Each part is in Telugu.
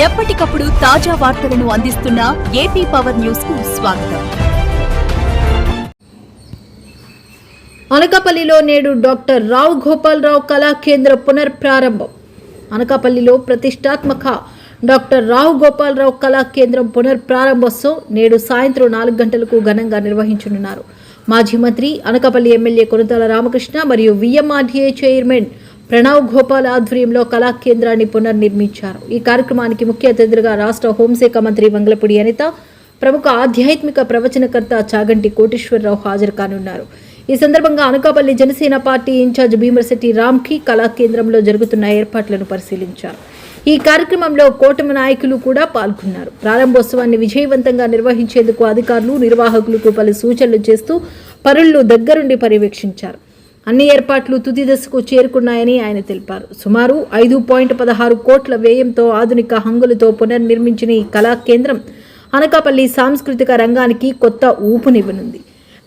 ఎప్పటికప్పుడు తాజా వార్తలను అందిస్తున్న ఏపీ పవర్ న్యూస్ కు స్వాగతం. అనకాపల్లిలో నేడు డాక్టర్ రావు గోపాలరావు కళా కేంద్ర పునర్ప్రారంభం. అనకాపల్లిలో ప్రతిష్టాత్మక డాక్టర్ రావు గోపాలరావు కళా కేంద్రం పునర్ప్రారంభోత్సవం నేడు సాయంత్రం 4 గంటలకు ఘనంగా నిర్వహించనున్నారు. మాజీ మంత్రి, అనకాపల్లి ఎమ్మెల్యే కొనతాల రామకృష్ణ మరియు విఎంఆర్డీఏ చైర్మన్ ప్రణవ్ గోపాల్ ఆధ్వర్యంలో కళా కేంద్రాన్ని పునర్నిర్మించారు. ఈ కార్యక్రమానికి ముఖ్య అతిథులుగా రాష్ట్ర హోంశాఖ మంత్రి వంగలపూడి అనిత, ప్రముఖ ఆధ్యాత్మిక ప్రవచనకర్త చాగంటి కోటేశ్వరరావు హాజరు కానున్నారు. ఈ సందర్భంగా అనకాపల్లి జనసేన పార్టీ ఇన్ఛార్జ్ భీమరశెట్టి రామ్కి కళా కేంద్రంలో జరుగుతున్న ఏర్పాట్లను పరిశీలించారు. ఈ కార్యక్రమంలో కూటమి నాయకులు కూడా పాల్గొన్నారు. ప్రారంభోత్సవాన్ని విజయవంతంగా నిర్వహించేందుకు అధికారులు, నిర్వాహకులకు పలు సూచనలు చేస్తూ పనులను దగ్గరుండి పర్యవేక్షించారు. అన్ని ఏర్పాట్లు తుది దశకు చేరుకున్నాయని ఆయన తెలిపారు. సుమారు 5.16 కోట్ల వ్యయంతో ఆధునిక హంగులతో పునర్నిర్మించిన ఈ కళా కేంద్రం అనకాపల్లి సాంస్కృతిక రంగానికి కొత్త ఊపునివ్వనుంది.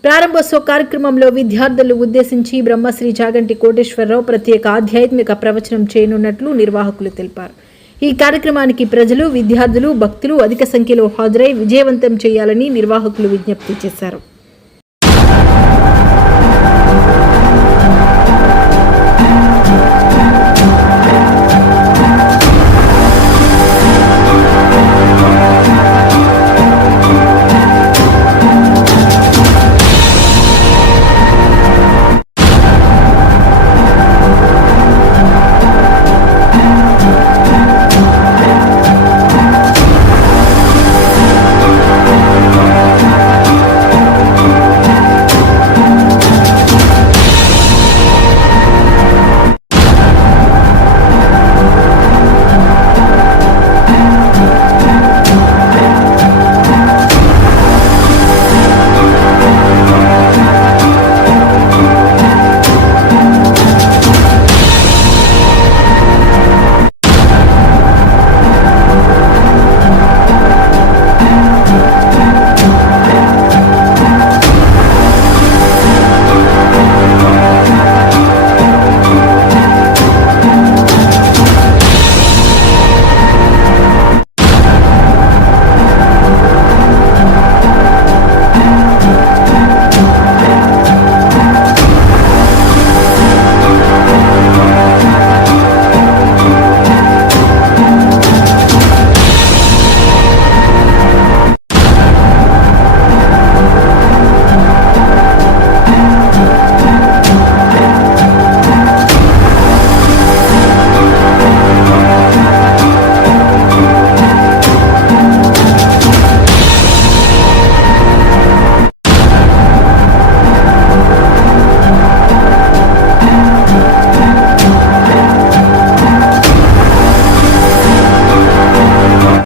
ప్రారంభోత్సవ కార్యక్రమంలో విద్యార్థులను ఉద్దేశించి బ్రహ్మశ్రీ చాగంటి కోటేశ్వరరావు ప్రత్యేక ఆధ్యాత్మిక ప్రవచనం చేయనున్నట్లు నిర్వాహకులు తెలిపారు. ఈ కార్యక్రమానికి ప్రజలు, విద్యార్థులు, భక్తులు అధిక సంఖ్యలో హాజరై విజయవంతం చేయాలని నిర్వాహకులు విజ్ఞప్తి చేశారు.